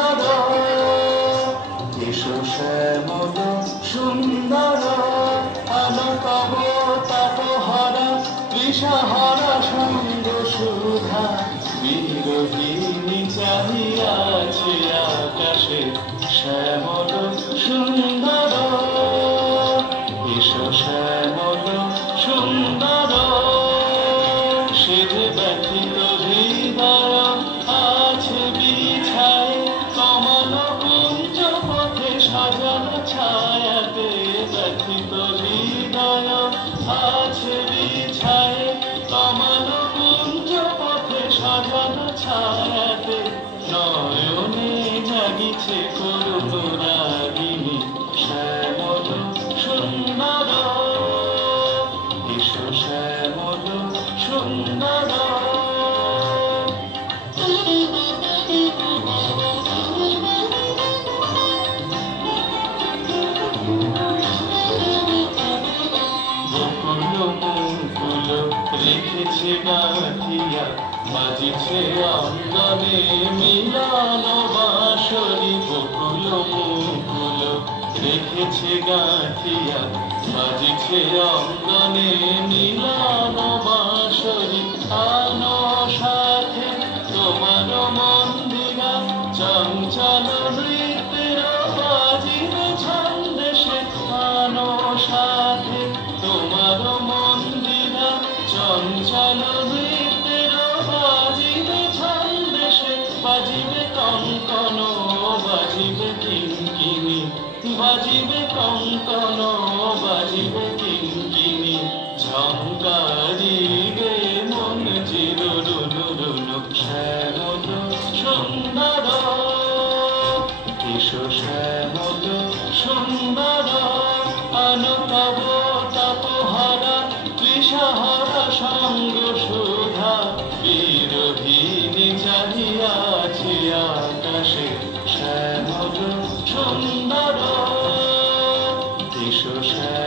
সুন্দর এসো শ্যামল সুন্দর আলো তব তাপহরা তৃষাহরা সঙ্গ সুধা বিরোহিণী চাহিয়াছে আকাশে শ্যামল সুন্দর এসো শ্যামল সুন্দর সেধে ব্যথিত হৃদয় আছে বিছায় কমল কুঞ্জ পথে সাজানো ছায়াতে ব্যথিত হৃদয় আছে বিছায় কমল কুঞ্জ পথে সাজানো ছায়াতে নয়নে জাগিছে করুণ রাগিনী শ্যামল সুন্দর এসো শ্যামল সুন্দর রেখেছে গাঁথিয়া বাজিছে অঙ্গনে মিলন বাঁশরি বকুল মুকুল রেখেছে গাঁথিয়া বাজিছে অঙ্গনে মিলন বাঁশরি আনো সাথে তোমার মন্দিরা চঞ্চল নৃত্যের বাজিবে ছন্দেশে আনো সাথে তোমার মন্দিরা চঞ্চল নৃত্যের বাজিবে ছন্দেশে বাজিবে কঙ্কন বাজিবে কিঙ্কিণী বাজিবে কঙ্কন বাজিবে কিঙ্কিণী ঝঙ্কারিবে মন চিরুরুরুরু শ্যামল সুন্দর এসো শ্যামল সুন্দর অনুভব তাপহরা তৃষাহরা সঙ্গ সুধা বিরোহিণী চাহিয়াছে আকাশে শ্যামল সুন্দর এসো শ্যামল